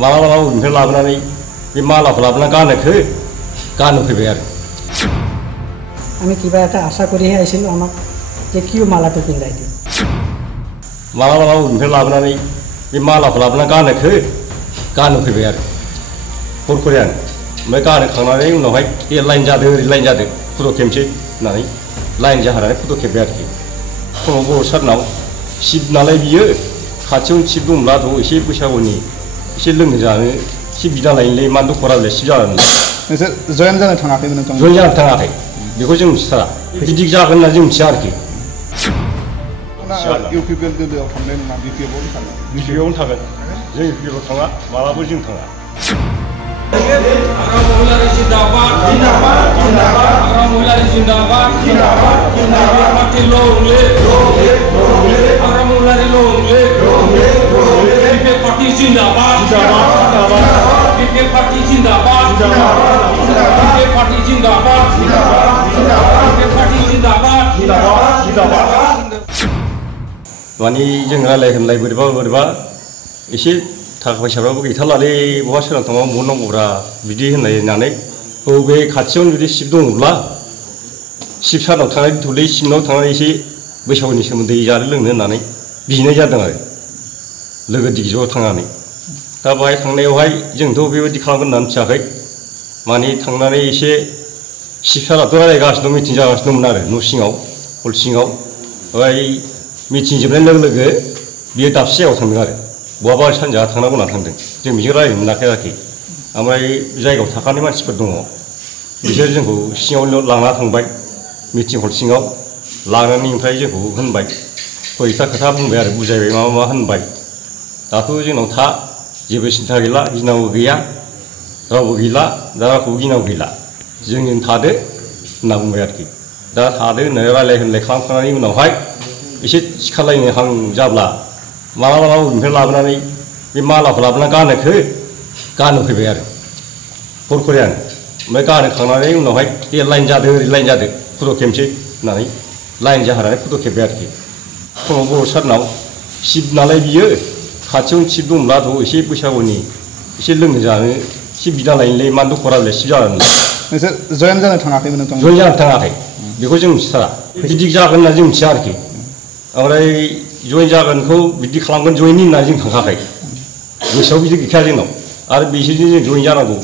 मालाबा बबेनिफ्राय लाबोनानै बे मालाखौ लाबोना गानहोफैबाय आरो আমি কিবা এটা আশা কৰিহে আইছিলোঁ আমাক যে কিয় মালাটো পিন্ধাই দিওঁ मालाबा बबेनिफ्राय लाबोनानै बे मालाखौ लाबोना गानहोफैबाय आरो हरखरियानो ओमफ्राय गानहोखांनानै उनावहाय बे लाइन जादो ओरै लाइन जादो फट' खेबसै होननानै लाइन जाहोनानै फट' खेबबाय आरोखि फुङाव बर' सारनाव सिब नालाय बियो खाथियावनो सिब दंब्लाथ' एसे बैसागुनि एसे लोंनो जानो एसे बिदा लायनोलै मान दख'रालाय सिब जागोन नोंसोर जयेन जानो थाङाखैमोन नोंथां जयेन जानो थाङाखै बेखौ जों मिथिथारा बिदि जागोन होनना जों मिथिया आरोखि इउपिपिएल दोलोआव थांनाय नङा बिपिएफआवनो थागोन बिपिएफआवनो थागोन जों इउपिपिएलआव थाङा मालाबो जों थाङा माने जों रायलाय होनलाय बोरैबा एसे थाखा फैसाफ्राबो गैथारलालै बहा सोरां थांबा बहा नांगौब्रा बिदि होनलायनानै बे खाथियावनो जुदि सिब दङब्ला सिब सारनाव थांनाय थौलै सिबनाव थांनानै एसे बैसागुनि सोमोन्दै जानो लोंनो होननानै बिनाय जादों आरो लोगो दिगि ज' थांनानै दा बाहाय थांनायावहाय जोंथ' बेबायदि खालामगोन होननानै मिथियाखै माने थांनानै एसे सिब साराथ' रायलायगासिनो दं मिटिं जागासिनो दंमोन आरो न' सिङाव हल सिङाव ओमफ्राय मिटिं जोबनाय लोगो लोगो बियो दाबसे जायगायाव थांदों आरो बहाबा सानजाहा थांनांगौ होनना थांदों जों बिजों रायज्लायनो मोनाखै आरोखि ओमफ्राय जायगायाव थाखानाय मानसिफोर दङ बिसोर जोंखौ सिङाव लांना थांबाय मिटिं हल सिङाव लानानै ओमफ्राय जोंखौ होनबाय खयथा खोथा बुंबाय आरो बुजायबाय मा होनबाय दाथ' जोंनाव जेबो सिन्था गैला गिनांगौ गैया रावबो गैला दा रावखौबो गिनांगौ गैला जोंजों थादो होनना बुंबाय आरोखि दा थादो होननानै रायलाय होनलाय खालामखांनायनि उनावहाय एसे सिखारलायनो हां जाब्ला मालाबा बबेनिफ्राय लाबोनानै बे मालाखौ लाबोना गानहोफैबाय आरो हरखरियानो ओमफ्राय गानहोखांनानै उनावहाय बे लाइन जादो ओरै लाइन जादो फट' खेबसै होननानै लाइन जाहोनानै फट' खेबबाय आरोखि फुङाव बर' सारनाव सिब नालाय बियो खाथियावनो सिब दंब्लाथ' एसे बैसागुनि एसे लोंनो जानो एसे बिदा लायनोलै मान दख'रालाय सिब जागोन नोंसोर जयेन जानो थाङाखैमोन नोंथां जयेन जानो थाङाखै बेखौ जों मिथिथारा बिदि जागोन होनना जों मिथिया आरोखि ओमफ्राय जयेन जागोनखौ बिदि खालामगोन जयेननि होनना जों थांखाखै गोसोआव बिदि गैखाया जोंनाव आरो बिसोरजों जों जयेन जानांगौ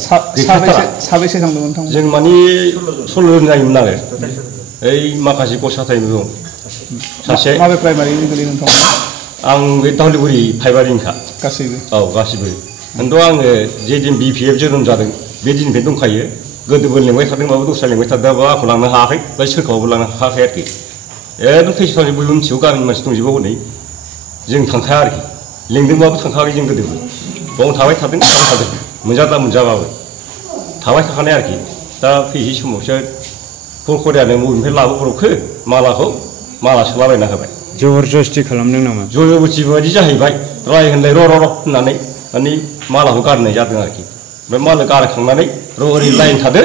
साबेसे थांदोंमोन नोंथां जों माने 16 जायोमोन आरो ओइ माखासे गसाथायबो दं सासे माबे प्राइमारिनि गोलैयो नोंथां आं बे दावलिगुरि फाइबारिनखा गासैबो औ गासिबो खिन्थु आङो जे दिन बिपिएफ जोनोम जादों बे दिननिफ्राय दंखायो गोदोबो लेंबाय थादोंबाबो दस्रा लेंबाय थादोंबाबो आंखौ लांनो हायाखै बा सोरखौबाबो लांनो हायाखै आरोखि एकदम थैस'नानै बयबो मिथिगौ गामिनि मानसि दंजोबो हनै जों थांखाया आरोखि लेंदोंबाबो थांखायाखै जों गोदोबो बावनो थाबाय थादों मोनजादा मोनजाबाबो थाबाय थाखानाय आरोखि दा फैसै समावसो हरखरियानो बबेनिफ्राय लाबोब्रबखो माला सोलाबायना होबाय जबरदस्ति खालामदों नामा जबरदस्ति बायदि जाहैबाय राय होनलाय र' होननानै माने मालाखौ गारनाय जादों आरोखि ओमफ्राय माला गारखांनानै र' ओरै लाइन थादो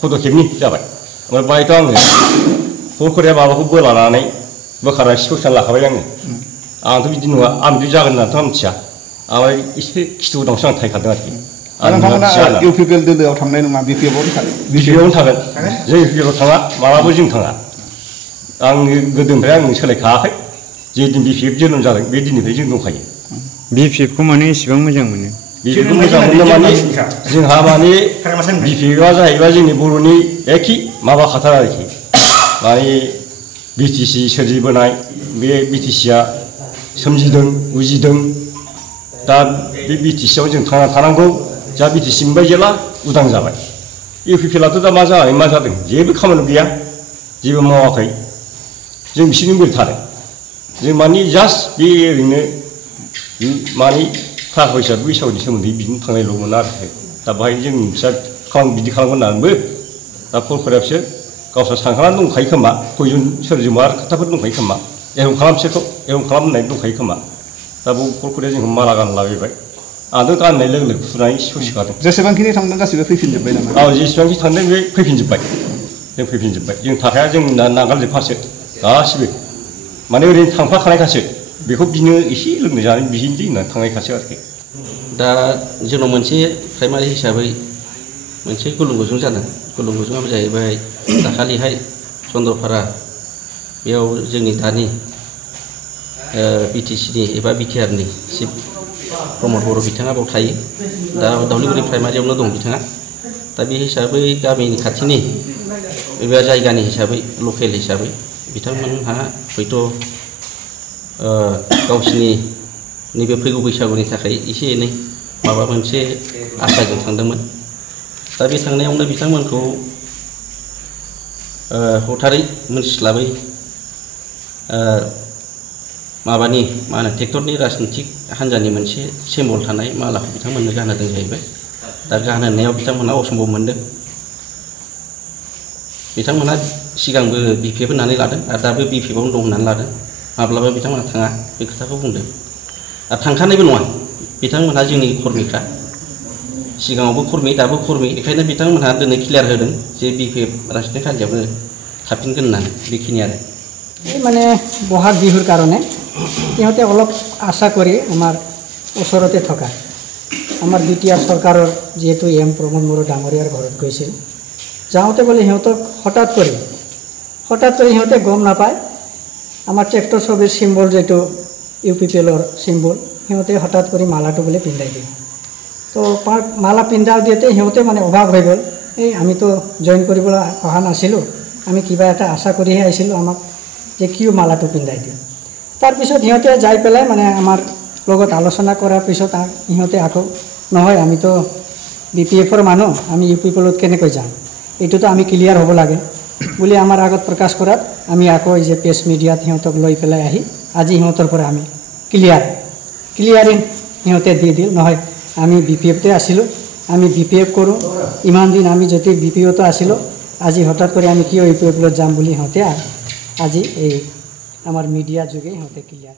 फट' खेबनि जाबाय ओमफ्राय बाहायथ' आङो हरखरिया माबाखौ बोलानानै बोखारनानै सिखौसाना लाखाबाय आंथ' बिदि नङा आं बिदि जागोन होननानैथ' आं मिथिया ओमफ्राय एसे खिथु उनावसो आं थायखादों आरोखि नोंथांमोना इउपिपिएल दोलोआव थांनाय नङा बिपिएफआवनो थागोन बिपिएफआवनो थागोन जों इउपिपिएलआव थाङा मालाबो जों थाङा आं गोदोनिफ्राय आं सोलायखायाखै जे दिन बिपिएफ जोनोम जादों बे दिननिफ्राय जों दंखायो बिपिएफखौ माने एसेबां मोजां मोनो बिपिएफखौ मोजां मोनो माने जोंहा माने बिपिएफआ जाहैबाय जोंनि बर'नि एखे माबा खाथार आरोखि माने बिटिसि सोरजिबोनाय बे बिटिसिआ सोमजिदों उजिदों दा बे बिटिसिआव जों थांना थानांगौ जा बिटिसि मोनबाय जेला उदां जाबाय इउपिपिएलआथ' दा मा जादों जेबो खामानि गैया जेबो मावाखै जों बिसोरनि बोरै थादों जों माने जास्ट बे ओरैनो माने थाखा फैसा बैसागुनि सोमोन्दै बिदिनो थांनायल'मोन आरोखि दा बाहाय जों फिसा बिदि खालामगोन होननानैबो दा फरखरियासो गावस्रा सानखानानै दंखायो खोमा खयजन सोरजोंबा आरो खोथाफोर दंखायो खोमा एरम खालाम होननाय दंखायो खोमा दा बेयाव फरखरिया जोंखौ माला गानलाबायबाय आंथ' गाननाय लोगो लोगो फुनानै सिखादों जेसेबांखिनि थांदों गासिबो फैफिनजोब्बाय नामा औ जेसेबांखि थांदों बे फैफिनजोब्बाय जों थाखाया जों नागारजोबखासो गासिबो माने ओरैनो थांफाखानायखासो बेखौ बिनो एसे लोंनो जानो बिहैनोसै होननानै थांनायखासो आरोखि दा जोंनाव मोनसे प्राइमारि हिसाबै मोनसे गुलुं गुजुं जादों। गुलुं गुजुङाबो जाहैबाय दाखालिहाय चन्द्रपारा बेयाव जोंनि दानि बिटिसिनि एबा बिटिआरनि चिफ प्रमद बर' बिथाङा बाव थायो। दा दावलिगुरि प्राइमारियावनो दं बिथाङा। दा बे हिसाबै गामिनि खाथिनि एबा जायगानि हिसाबै लकेल हिसाबै बिथांमोनहा हयथ' गावसिनि नैबे फैगौ बैसागुनि थाखाय एसे एनै माबा मोनसे आसाजों थांदोंमोन। दा बे थांनायावनो बिथांमोनखौ हथारै मोनथिस्लाबै माबानि मा होनो ट्रेक्टरनि राजनितिक हान्जानि मोनसे सिम्बल थानाय मालाखौ बिथांमोननो गानहोदों जाहैबाय। दा गानहोनायाव बिथांमोनहा असम्भब मोनदों। बिथांमोनहा सिगांबो बिपिएफ होननानै लादों आरो दाबो बिपिएफआवनो दं होननानै लादों। माब्लाबा बिथांमोनहा थाङा बे खोथाखौ बुंदों। आरो थांखानायबो नङा बिथांमोनहा जोंनि कर्मिखा, सिगाङावबो कर्मि दाबो कर्मि। बेखायनो बिथांमोनहा दिनै क्लियार होदों जे बिपिएफ राजनितिक हान्जायावनो थाफिनगोन होननानै। बेखिनि आरो মানে বহাগ বিহুৰ কাৰণে সিহঁতে অলপ আশা কৰি আমাৰ ওচৰতে থকা আমাৰ বিটিআৰ চৰকাৰৰ যিহেতু প্ৰমোদ বড়ো ডাঙৰীয়াৰ ঘৰত গৈছিল। যাওঁতে বোলে সিহঁতক হঠাৎ কৰি সিহঁতে গম নাপায় আমাৰ ট্ৰেক্টৰ ছবিৰ চিম্বল যিটো UPPLৰ চিম্বল সিহঁতে হঠাৎ কৰি মালাটো বোলে পিন্ধাই দিয়ে। তো মালা পিন্ধাই দিওঁতে সিহঁতে মানে অবাক হৈ গ'ল। এই আমিতো জইন কৰিবলৈ অহা নাছিলোঁ, আমি কিবা এটা আশা কৰিহে আহিছিলোঁ, আমাক যে কিয় মালাটো পিন্ধাই দিওঁ। তাৰপিছত সিহঁতে যাই পেলাই মানে আমাৰ লগত আলোচনা কৰাৰ পিছত সিহঁতে আকৌ নহয় আমিতো BPFৰ মানুহ, আমি UPPLত কেনেকৈ যাম, এইটোতো আমি ক্লিয়াৰ হ'ব লাগে বুলি আমাৰ আগত প্ৰকাশ কৰাত আমি আকৌ এই যে প্ৰেছ মিডিয়াত সিহঁতক লৈ পেলাই আহি আজি সিহঁতৰ পৰা আমি ক্লিয়াৰিং সিহঁতে দি দিল। নহয় আমি BPFতে আছিলোঁ, আমি BPF কৰোঁ, ইমান দিন আমি যদি BPFতে আছিলোঁ, আজি হঠাৎ কৰি আমি কিয় UPPLত যাম বুলি সিহঁতে আজি এই আমাৰ মিডিয়াৰ যোগে সিহঁতে ক্লিয়াৰ